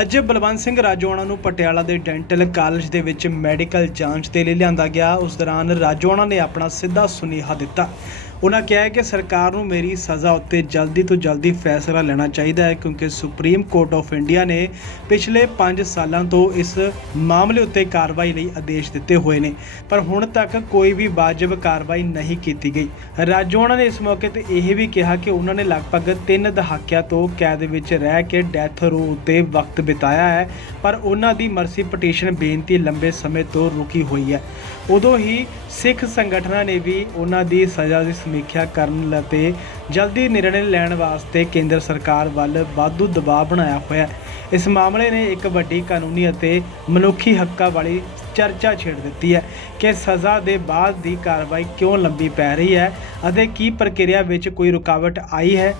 ਅੱਜ ਬਲਵੰਤ ਸਿੰਘ ਰਾਜੋਆਣਾ ਨੂੰ ਪਟਿਆਲਾ ਦੇ ਡੈਂਟਲ ਕਾਲਜ ਦੇ ਵਿੱਚ ਮੈਡੀਕਲ ਜਾਂਚ ਦੇ ਲਈ ਲਿਆਂਦਾ ਗਿਆ। ਉਸ ਦੌਰਾਨ ਰਾਜੋਆਣਾ ਨੇ ਆਪਣਾ ਸਿੱਧਾ ਸੁਨੇਹਾ ਦਿੱਤਾ। ਉਹਨਾਂ ਕਿਹਾ ਕਿ ਸਰਕਾਰ ਨੂੰ ਮੇਰੀ ਸਜ਼ਾ ਉੱਤੇ ਜਲਦੀ ਤੋਂ ਜਲਦੀ ਫੈਸਲਾ ਲੈਣਾ ਚਾਹੀਦਾ ਹੈ ਕਿਉਂਕਿ ਸੁਪਰੀਮ ਕੋਰਟ ਆਫ ਇੰਡੀਆ ਨੇ ਪਿਛਲੇ 5 ਸਾਲਾਂ ਤੋਂ ਇਸ ਮਾਮਲੇ ਉੱਤੇ ਕਾਰਵਾਈ ਲਈ ਆਦੇਸ਼ ਦਿੱਤੇ ਹੋਏ ਨੇ। ਪਰ ਹੁਣ ਤੱਕ ਕੋਈ ਵੀ ਵਾਜਬ ਕਾਰਵਾਈ ਨਹੀਂ ਕੀਤੀ ਗਈ। ਰਾਜੋਆਣਾ ਨੇ ਇਸ ਮੌਕੇ ਤੇ ਇਹ ਵੀ ਕਿਹਾ ਕਿ ਉਹਨਾਂ ਨੇ ਲਗਭਗ 3 ਦਹਾਕਿਆਂ ਤੋਂ ਕੈਦ ਵਿੱਚ ਰਹਿ ਕੇ ਡੈਥ ਰੋ ਉੱਤੇ ਵਕਤ ਬਿਤਾਇਆ ਹੈ, ਪਰ ਉਹਨਾਂ ਦੀ ਮਰਸੀ ਪਟੀਸ਼ਨ ਬੇਨਤੀ ਲੰਬੇ ਸਮੇਂ ਤੋਂ ਰੁਕੀ ਹੋਈ ਹੈ। ਉਦੋਂ ਹੀ ਸਿੱਖ ਸੰਗਠਨਾਂ ਨੇ ਵੀ ਉਹਨਾਂ ਦੀ ਸਜ਼ਾ ਦੀ ਸਮੀਖਿਆ ਕਰਨ ਅਤੇ ਜਲਦੀ ਨਿਰਣੇ ਲੈਣ ਵਾਸਤੇ ਕੇਂਦਰ ਸਰਕਾਰ ਵੱਲ ਵਾਧੂ ਦਬਾਅ ਬਣਾਇਆ ਹੋਇਆ ਇਸ ਮਾਮਲੇ ਨੇ ਇੱਕ ਵੱਡੀ ਕਾਨੂੰਨੀ ਅਤੇ ਮਨੁੱਖੀ ਹੱਕਾਂ ਵਾਲੀ ਚਰਚਾ ਛੇੜ ਦਿੱਤੀ ਹੈ ਕਿ ਸਜ਼ਾ ਦੇ ਬਾਅਦ ਦੀ ਕਾਰਵਾਈ ਕਿਉਂ ਲੰਬੀ ਪੈ ਰਹੀ ਹੈ ਅਤੇ ਕੀ ਪ੍ਰਕਿਰਿਆ ਵਿੱਚ ਕੋਈ ਰੁਕਾਵਟ ਆਈ ਹੈ।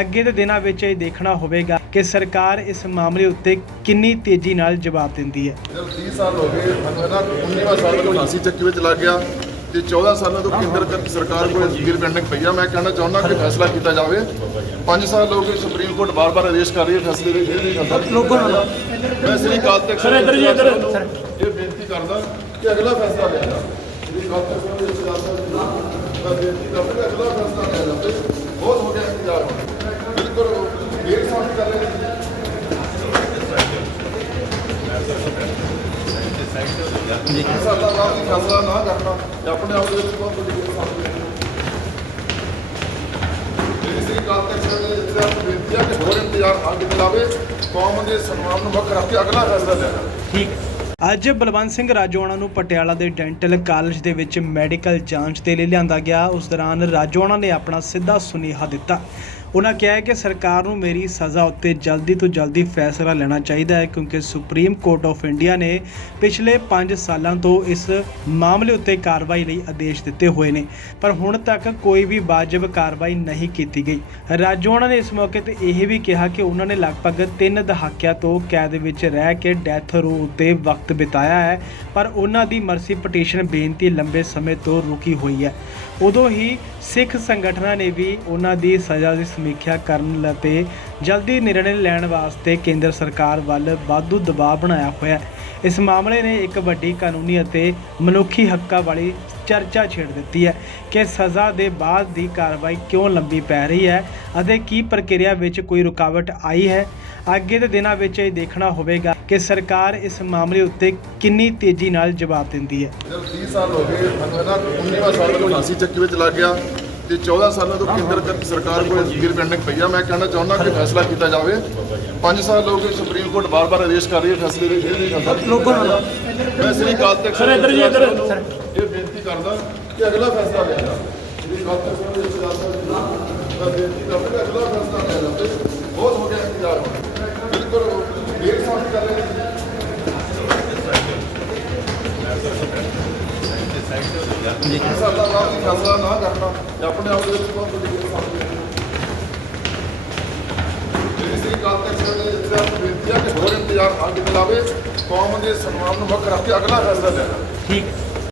ਅੱਗੇ ਦੇ ਦਿਨਾਂ ਵਿੱਚ ਇਹ ਦੇਖਣਾ ਹੋਵੇਗਾ ਕਿ ਸਰਕਾਰ ਇਸ ਮਾਮਲੇ ਉੱਤੇ ਕਿੰਨੀ ਤੇਜ਼ੀ ਨਾਲ ਜਵਾਬ ਦਿੰਦੀ ਹੈ। ਜਦ 30 ਸਾਲ ਹੋ ਗਏ ਮੈਨੂੰ ਨਾ 19ਵਾਂ ਸਾਲ ਤੋਂ 89 ਚੱਕੀ ਵਿੱਚ ਲੱਗ ਗਿਆ ਤੇ 14 ਸਾਲਾਂ ਤੋਂ ਕੇਂਦਰ ਸਰਕਾਰ ਕੋਲ ਜੀਰ ਪੈਂਡਿੰਗ ਪਈ ਆ। ਮੈਂ ਕਹਿਣਾ ਚਾਹੁੰਦਾ ਕਿ ਫੈਸਲਾ ਕੀਤਾ ਜਾਵੇ। 5 ਸਾਲ ਹੋ ਗਏ ਸੁਪਰੀਮ ਕੋਰਟ ਬਾਰ-ਬਾਰ ਆਦੇਸ਼ ਕਰ ਰਹੀ ਹੈ ਫੈਸਲੇ ਦੇ ਫਿਰ ਨਹੀਂ ਕਰਦਾ ਲੋਕਾਂ ਨਾਲ ਮੈਂ ਸ੍ਰੀ ਅਕਾਲ ਤਖਤ ਸਰ ਇੱਧਰ ਜੀ ਇੱਧਰ। ਇਹ ਬੇਨਤੀ ਕਰਦਾ ਕਿ ਅਗਲਾ ਫੈਸਲਾ ਲਿਆ ਜਾਵੇ। ਸ੍ਰੀ ਅਕਾਲ ਤਖਤ ਸਾਹਿਬ ਦੇ ਇਜਲਾਸ ਮੈਂ ਬੇਨਤੀ ਕਰਦਾ ਕਿ ਅਗਲਾ ਫੈਸਲਾ ਲਿਆ ਜਾਵੇ ਬਹੁਤ ਹੋ ਗਿਆ ਇੰਤਜ਼ਾਰ ਹੁਣ ਬਿਲਕੁਲ ਡੇਢ ਸਾਡਾ ਬਾਅਦ ਵੀ ਫੈਸਲਾ ਨਾ ਕਰਨਾ ਤੇ ਆਪਣੇ ਆਪ ਦੇ ਵਿੱਚ ਬਹੁਤ ਵੱਡੀ ਗੱਲ ਹੈ ਸ੍ਰੀ ਅਕਾਲ ਤਖਤ ਸਾਹਿਬ ਜਿਹੜਾ ਬੇਨਤੀ ਹੈ ਕਿ ਹੋਰ ਇੰਤਜ਼ਾਰ ਨਾ ਕੀਤਾ ਜਾਵੇ ਕੌਮ ਦੇ ਸਨਮਾਨ ਨੂੰ ਮੁੱਖ ਰੱਖ ਕੇ ਅਗਲਾ ਫੈਸਲਾ ਲਿਆ ਜਾਵੇ ਅੱਜ ਬਲਵੰਤ ਸਿੰਘ ਰਾਜੋਆਣਾ ਨੂੰ ਪਟਿਆਲਾ ਦੇ ਡੈਂਟਲ ਕਾਲਜ ਦੇ ਵਿੱਚ ਮੈਡੀਕਲ ਜਾਂਚ ਦੇ ਲਈ ਲਿਆਂਦਾ ਗਿਆ। ਉਸ ਦੌਰਾਨ ਰਾਜੋਆਣਾ ਨੇ ਆਪਣਾ ਸਿੱਧਾ ਸੁਨੇਹਾ ਦਿੱਤਾ। ਉਹਨਾਂ ਕਿਹਾ ਹੈ ਕਿ ਸਰਕਾਰ ਨੂੰ ਮੇਰੀ ਸਜ਼ਾ ਉੱਤੇ ਜਲਦੀ ਤੋਂ ਜਲਦੀ ਫੈਸਲਾ ਲੈਣਾ ਚਾਹੀਦਾ ਹੈ ਕਿਉਂਕਿ ਸੁਪਰੀਮ ਕੋਰਟ ਆਫ ਇੰਡੀਆ ਨੇ ਪਿਛਲੇ 5 ਸਾਲਾਂ ਤੋਂ ਇਸ ਮਾਮਲੇ ਉੱਤੇ ਕਾਰਵਾਈ ਲਈ ਆਦੇਸ਼ ਦਿੱਤੇ ਹੋਏ ਨੇ। ਪਰ ਹੁਣ ਤੱਕ ਕੋਈ ਵੀ ਵਾਜਬ ਕਾਰਵਾਈ ਨਹੀਂ ਕੀਤੀ ਗਈ। ਰਾਜੋਆਣਾ ਨੇ ਇਸ ਮੌਕੇ ਤੇ ਇਹ ਵੀ ਕਿਹਾ ਕਿ ਉਹਨਾਂ ਨੇ ਲਗਭਗ 3 ਦਹਾਕਿਆਂ ਤੋਂ ਕੈਦ ਵਿੱਚ ਰਹਿ ਕੇ ਡੈਥ ਰੋ ਉੱਤੇ ਵਕਤ ਬਿਤਾਇਆ ਹੈ, ਪਰ ਉਹਨਾਂ ਦੀ ਮਰਸੀ ਪਟੀਸ਼ਨ ਬੇਨਤੀ ਲੰਬੇ ਸਮੇਂ ਤੋਂ ਰੁਕੀ ਹੋਈ ਹੈ। ਉਦੋਂ ਹੀ ਸਿੱਖ ਸੰਗਠਨਾਂ ਨੇ ਵੀ ਉਹਨਾਂ ਦੀ ਸਜ਼ਾ ਦੀ ਸਮੀਖਿਆ ਕਰਨ ਅਤੇ ਜਲਦੀ ਨਿਰਣੇ ਲੈਣ ਵਾਸਤੇ ਕੇਂਦਰ ਸਰਕਾਰ ਵੱਲ ਵਾਧੂ ਦਬਾਅ ਬਣਾਇਆ ਹੋਇਆ ਹੈ। ਇਸ ਮਾਮਲੇ ਨੇ ਇੱਕ ਵੱਡੀ ਕਾਨੂੰਨੀ ਅਤੇ ਮਨੁੱਖੀ ਹੱਕਾਂ ਵਾਲੀ ਚਰਚਾ ਛੇੜ ਦਿੱਤੀ ਹੈ ਕਿ ਸਜ਼ਾ ਦੇ ਬਾਅਦ ਦੀ ਕਾਰਵਾਈ ਕਿਉਂ ਲੰਬੀ ਪੈ ਰਹੀ ਹੈ ਅਤੇ ਕੀ ਪ੍ਰਕਿਰਿਆ ਵਿੱਚ ਕੋਈ ਰੁਕਾਵਟ ਆਈ ਹੈ। ਅੱਗੇ ਦੇ ਦਿਨਾਂ ਵਿੱਚ ਇਹ ਦੇਖਣਾ ਹੋਵੇਗਾ ਕਿ ਸਰਕਾਰ ਇਸ ਮਾਮਲੇ ਉੱਤੇ ਕਿੰਨੀ ਤੇਜ਼ੀ ਨਾਲ ਜਵਾਬ ਦਿੰਦੀ ਹੈ। 30 ਸਾਲ ਹੋ ਗਏ, ਮੈਨੂੰ ਨਾ 19ਵਾਂ ਸਾਲ ਤੋਂ 89 ਚੱਕੀ ਵਿੱਚ ਲੱਗ ਗਿਆ। ਤੇ 14 ਸਾਲਾਂ ਤੋਂ ਕੇਂਦਰ ਸਰਕਾਰ ਕੋਲ ਜੀਰ ਪੈਂਡਿੰਗ ਪਈ ਆ। ਮੈਂ ਕਹਿਣਾ ਚਾਹੁੰਦਾ ਕਿ ਫੈਸਲਾ ਕੀਤਾ ਜਾਵੇ। 5 ਸਾਲ ਗਏ ਸੁਪਰੀਮ ਕੋਰਟ ਬਾਰ-ਬਾਰ ਆਦੇਸ਼ ਕਰ ਰਹੀ ਹੈ। ਫੈਸਲੇ ਦੇ ਫਿਰ ਨਹੀਂ ਕਰਦਾ ਲੋਕਾਂ ਨਾਲ ਮੈਂ ਸ੍ਰੀ ਅਕਾਲ ਤਖਤ ਸਰ ਇੱਧਰ ਜੀ ਇੱਧਰ। ਇਹ ਬੇਨਤੀ ਕਰਦਾ ਕਿ ਅਗਲਾ ਫੈਸਲਾ ਲਿਆ ਜਾਵੇ। ਸ੍ਰੀ ਅਕਾਲ ਤਖਤ ਸਾਹਿਬ ਦੇ ਇਜਲਾਸ ਮੈਂ ਬੇਨਤੀ ਕਰਦਾ ਕਿ ਅਗਲਾ ਫੈਸਲਾ ਲਿਆ ਜਾਵੇ। ਬਹੁਤ ਹੋ ਗਿਆ ਇੰਤਜ਼ਾਰ ਬਿਲਕੁਲ ਡੇਢ ਸਾਲ ਕਰ ਰਹੇ ਨੇ ਸਾਡਾ ਬਾਅਦ ਵੀ ਫੈਸਲਾ ਨਾ ਕਰਨਾ ਤੇ ਆਪਣੇ ਆਪ ਦੇ ਵਿੱਚ ਬਹੁਤ ਵੱਡੀ ਗੱਲ ਹੈ ਸ੍ਰੀ ਅਕਾਲ ਤਖਤ ਸਾਹਿਬ ਦੇ ਬੇਨਤੀ ਹੈ ਕਿ ਹੋਰ ਇੰਤਜ਼ਾਰ ਅੱਗੇ ਕੀਤਾ ਕੌਮ ਦੇ ਸਨਮਾਨ ਨੂੰ ਮੁੱਖ ਰੱਖ ਕੇ ਅਗਲਾ ਫੈਸਲਾ ਲੈਣਾ ਠੀਕ।